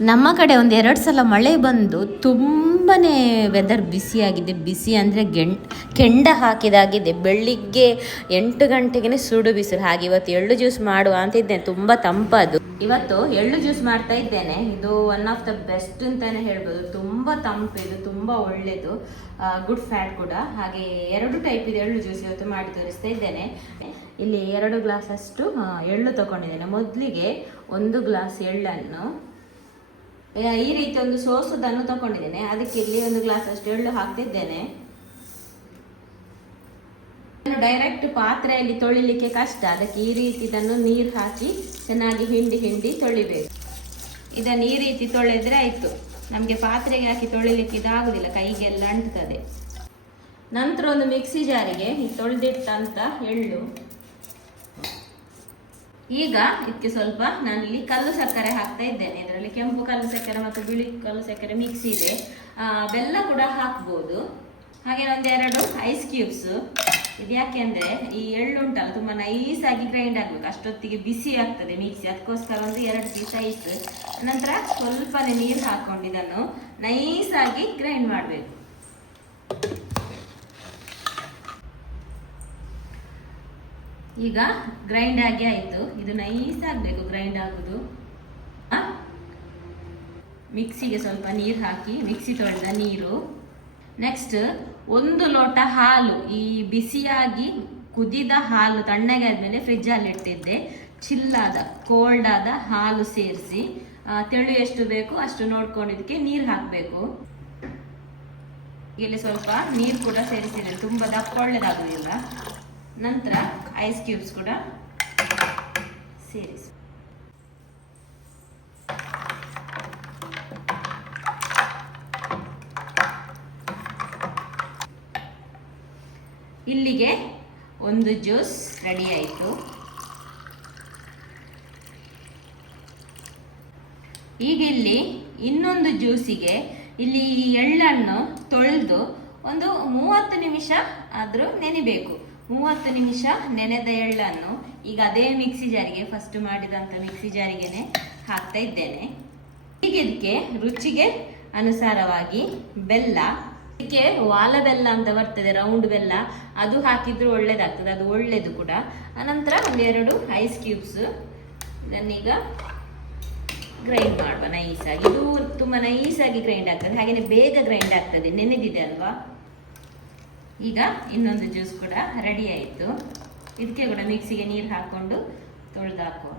ನಮ್ಮ ಕಡೆ ಒಂದು ಎರಡು ಸಲ ಮಳೆ ಬಂದು ತುಂಬಾ ವೆದರ್ ಬಿಸಿಯಾಗಿದೆ ಬಿಸಿ ಅಂದರೆ ಗೆಣ್ ಕೆಂಡ ಹಾಕಿದಾಗಿದೆ. ಬೆಳಿಗ್ಗೆ ಎಂಟು ಗಂಟೆಗೆ ಸುಡು ಬಿಸಿಲು. ಹಾಗೆ ಇವತ್ತು ಎಳ್ಳು ಜ್ಯೂಸ್ ಮಾಡುವ ಅಂತ ಇದ್ದೇನೆ. ತುಂಬ ತಂಪದು. ಇವತ್ತು ಎಳ್ಳು ಜ್ಯೂಸ್ ಮಾಡ್ತಾ ಇದ್ದೇನೆ. ಇದು ಒನ್ ಆಫ್ ದ ಬೆಸ್ಟ್ ಅಂತಲೇ ಹೇಳ್ಬೋದು. ತುಂಬ ತಂಪಿದು ತುಂಬ ಒಳ್ಳೆಯದು ಗುಡ್ ಫ್ಯಾಟ್ ಕೂಡ. ಹಾಗೆ ಎರಡು ಟೈಪ್ ಇದೆ ಎಳ್ಳು ಜ್ಯೂಸ್ ಇವತ್ತು ಮಾಡಿ ತೋರಿಸ್ತಾ ಇದ್ದೇನೆ. ಇಲ್ಲಿ ಎರಡು ಗ್ಲಾಸ್ ಅಷ್ಟು ಆ, ಎಳ್ಳು ತಗೊಂಡಿದ್ದೇನೆ. ಮೊದಲಿಗೆ ಒಂದು ಗ್ಲಾಸ್ ಎಳ್ಳನ್ನು ಈ ರೀತಿ ಒಂದು ಸೋಸುದನ್ನು ತಗೊಂಡಿದ್ದೇನೆ. ಅದಕ್ಕೆ ಇಲ್ಲಿ ಒಂದು ಗ್ಲಾಸ್ ಅಷ್ಟು ಎಳ್ಳು ಹಾಕ್ತಿದ್ದೇನೆ. ಡೈರೆಕ್ಟ್ ಪಾತ್ರೆಯಲ್ಲಿ ತೊಳಿಲಿಕ್ಕೆ ಕಷ್ಟ. ಅದಕ್ಕೆ ಈ ರೀತಿ ಇದನ್ನು ನೀರು ಹಾಕಿ ಚೆನ್ನಾಗಿ ಹಿಂಡಿ ಹಿಂಡಿ ತೊಳಿಬೇಕು. ಇದನ್ನು ಈ ರೀತಿ ತೊಳೆದ್ರೆ ಆಯ್ತು. ನಮಗೆ ಪಾತ್ರೆಗೆ ಹಾಕಿ ತೊಳಿಲಿಕ್ಕೆ ಇದಾಗುದಿಲ್ಲ. ಕೈಗೆಲ್ಲ ಅಂಟ್ತದೆ. ನಂತರ ಒಂದು ಮಿಕ್ಸಿ ಜಾರಿಗೆ ತೊಳೆದಿಟ್ಟಂತ ಎಳ್ಳು. ಈಗ ಇದಕ್ಕೆ ಸ್ವಲ್ಪ ನಾನಿಲ್ಲಿ ಕಲ್ಲು ಸಕ್ಕರೆ ಹಾಕ್ತಾ ಇದ್ದೇನೆ. ಇದರಲ್ಲಿ ಕೆಂಪು ಕಲ್ಲು ಸಕ್ಕರೆ ಮತ್ತು ಬಿಳಿ ಕಲ್ಲು ಸಕ್ಕರೆ ಮಿಕ್ಸ್ ಇದೆ. ಬೆಲ್ಲ ಕೂಡ ಹಾಕ್ಬೋದು. ಹಾಗೆ ಒಂದೆರಡು ಐಸ್ ಕ್ಯೂಬ್ಸ್ ಇದು ಯಾಕೆ ಅಂದರೆ ಈ ಎಳ್ಳು ಉಂಟಲ್ಲ, ತುಂಬ ನೈಸ್ ಆಗಿ ಗ್ರೈಂಡ್ ಆಗಬೇಕು. ಅಷ್ಟೊತ್ತಿಗೆ ಬಿಸಿ ಆಗ್ತದೆ ಮಿಕ್ಸಿ ಅದಕ್ಕೋಸ್ಕರ ಒಂದು ಎರಡು ಪೀಸ್ ಐಸ್ ನಂತರ ಸ್ವಲ್ಪನೇ ನೀರು ಹಾಕ್ಕೊಂಡು ಇದನ್ನು ನೈಸ್ ಆಗಿ ಗ್ರೈಂಡ್ ಮಾಡಬೇಕು. ಈಗ ಗ್ರೈಂಡ್ ಆಗಿ ಆಯಿತು. ಇದು ನೈಸ್ ಆಗಬೇಕು ಗ್ರೈಂಡ್ ಆಗೋದು. ಮಿಕ್ಸಿಗೆ ಸ್ವಲ್ಪ ನೀರು ಹಾಕಿ ಮಿಕ್ಸಿ ತೊಳೆದ ನೀರು. ನೆಕ್ಸ್ಟ್ ಒಂದು ಲೋಟ ಹಾಲು. ಈ ಬಿಸಿಯಾಗಿ ಕುದಿದ ಹಾಲು ತಣ್ಣಗೆ ಆದಮೇಲೆ ಫ್ರಿಜ್ಜಲ್ಲಿ ಇಟ್ಟಿದ್ದೆ. ಚಿಲ್ಲಾದ ಕೋಲ್ಡ್ ಆದ ಹಾಲು ಸೇರಿಸಿ. ತೆಳು ಎಷ್ಟು ಬೇಕು ಅಷ್ಟು ನೋಡ್ಕೊಂಡಿದ್ದಕ್ಕೆ ನೀರು ಹಾಕಬೇಕು. ಇಲ್ಲಿ ಸ್ವಲ್ಪ ನೀರು ಕೂಡ ಸೇರಿಸಿದೆ. ತುಂಬ ದಪ್ಪ ಒಳ್ಳೆದಾಗುದಿಲ್ಲ ನಂತರ ಐಸ್ ಕ್ಯೂಬ್ಸ್ ಕೂಡ ಸೇರಿಸಿ. ಇಲ್ಲಿಗೆ ಒಂದು ಜ್ಯೂಸ್ ರೆಡಿ ಆಯಿತು. ಈಗ ಇಲ್ಲಿ ಇನ್ನೊಂದು ಜ್ಯೂಸಿಗೆ ಇಲ್ಲಿ ಈ ಎಳ್ಳನ್ನು ತೊಳೆದು ಒಂದು ಮೂವತ್ತು ನಿಮಿಷ ಆದರೂ ನೆನೆಬೇಕು. ಮೂವತ್ತು ನಿಮಿಷ ನೆನೆದ ಎಳ್ಳನ್ನು ಈಗ ಅದೇ ಮಿಕ್ಸಿ ಜಾರಿಗೆ ಫಸ್ಟ್ ಮಾಡಿದಂಥ ಮಿಕ್ಸಿ ಜಾರಿಗೆನೆ ಹಾಕ್ತಾ ಇದ್ದೇನೆ. ಈಗ ಇದಕ್ಕೆ ರುಚಿಗೆ ಅನುಸಾರವಾಗಿ ಬೆಲ್ಲ, ಇದಕ್ಕೆ ವಾಲ ಬೆಲ್ಲ ಅಂತ ಬರ್ತದೆ ರೌಂಡ್ ಬೆಲ್ಲ. ಅದು ಹಾಕಿದ್ರು ಒಳ್ಳೇದಾಗ್ತದೆ, ಅದು ಒಳ್ಳೇದು ಕೂಡ. ಅನಂತರ ಒಂದೆರಡು ಐಸ್ ಕ್ಯೂಬ್ಸ್ ಇದನ್ನೀಗ ಗ್ರೈಂಡ್ ಮಾಡುವ ನೈಸಾಗಿ ಇದು ತುಂಬ ನೈಸಾಗಿ ಗ್ರೈಂಡ್ ಆಗ್ತದೆ. ಹಾಗೆಯೇ ಬೇಗ ಗ್ರೈಂಡ್ ಆಗ್ತದೆ. ನೆನೆದಿದೆ ಅಲ್ವಾ? ಈಗ ಇನ್ನೊಂದು ಜ್ಯೂಸ್ ಕೂಡ ರೆಡಿ ಆಯಿತು. ಇದಕ್ಕೆ ಕೂಡ ಮಿಕ್ಸಿಗೆ ನೀರು ಹಾಕ್ಕೊಂಡು ತೊಳೆದಾಕು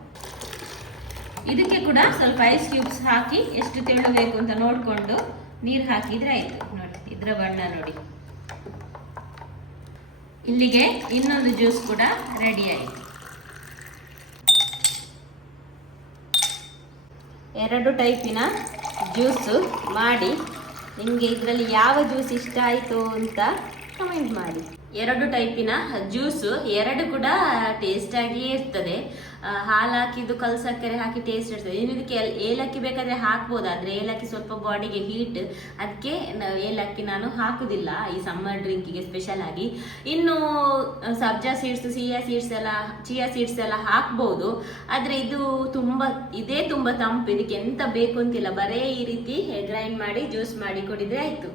ಇದಕ್ಕೆ ಕೂಡ ಸ್ವಲ್ಪ ಐಸ್ ಕ್ಯೂಬ್ಸ್ ಹಾಕಿ ಎಷ್ಟು ತೆಳು ಬೇಕು ಅಂತ ನೋಡಿಕೊಂಡು ನೀರು ಹಾಕಿದ್ರೆ ಆಯಿತು. ನೋಡಿ, ಇದರ ಬಣ್ಣ ನೋಡಿ. ಇಲ್ಲಿಗೆ ಇನ್ನೊಂದು ಜ್ಯೂಸ್ ಕೂಡ ರೆಡಿ ಆಯಿತು. ಎರಡು ಟೈಪಿನ ಜ್ಯೂಸು ಮಾಡಿ ನಿಮಗೆ ಇದರಲ್ಲಿ ಯಾವ ಜ್ಯೂಸ್ ಇಷ್ಟ ಆಯಿತು ಅಂತ ಕಮೆಂಟ್ ಮಾಡಿ. ಎರಡು ಟೈಪಿನ ಜ್ಯೂಸು, ಎರಡು ಕೂಡ ಟೇಸ್ಟ್ ಆಗಿಯೇ ಇರ್ತದೆ. ಹಾಲು ಹಾಕಿದ್ದು ಕಲ್ ಸಕ್ಕರೆ ಹಾಕಿ ಟೇಸ್ಟ್ ಇರ್ತದೆ. ಇನ್ನು ಇದಕ್ಕೆ ಏಲಕ್ಕಿ ಬೇಕಾದ್ರೆ ಹಾಕ್ಬೋದು, ಆದರೆ ಏಲಕ್ಕಿ ಸ್ವಲ್ಪ ಬಾಡಿಗೆ ಹೀಟ್ ಅದಕ್ಕೆ ಏಲಕ್ಕಿ ನಾನು ಹಾಕುದಿಲ್ಲ. ಈ ಸಮ್ಮರ್ ಡ್ರಿಂಕಿಗೆ ಸ್ಪೆಷಲ್ ಆಗಿ. ಇನ್ನು ಸಬ್ಜಾ ಸೀಡ್ಸ್ ಸಿಯಾ ಸೀಡ್ಸ್ ಎಲ್ಲ ಚಿಯಾ ಸೀಡ್ಸ್ ಎಲ್ಲ ಹಾಕ್ಬೋದು. ಆದರೆ ಇದು ತುಂಬ, ಇದೇ ತುಂಬ ತಂಪು. ಇದಕ್ಕೆ ಎಂತ ಬೇಕು ಅಂತಿಲ್ಲ. ಬರೇ ಈ ರೀತಿ ಗ್ರೈಂಡ್ ಮಾಡಿ ಜ್ಯೂಸ್ ಮಾಡಿ ಕುಡಿದ್ರೆ ಆಯ್ತು.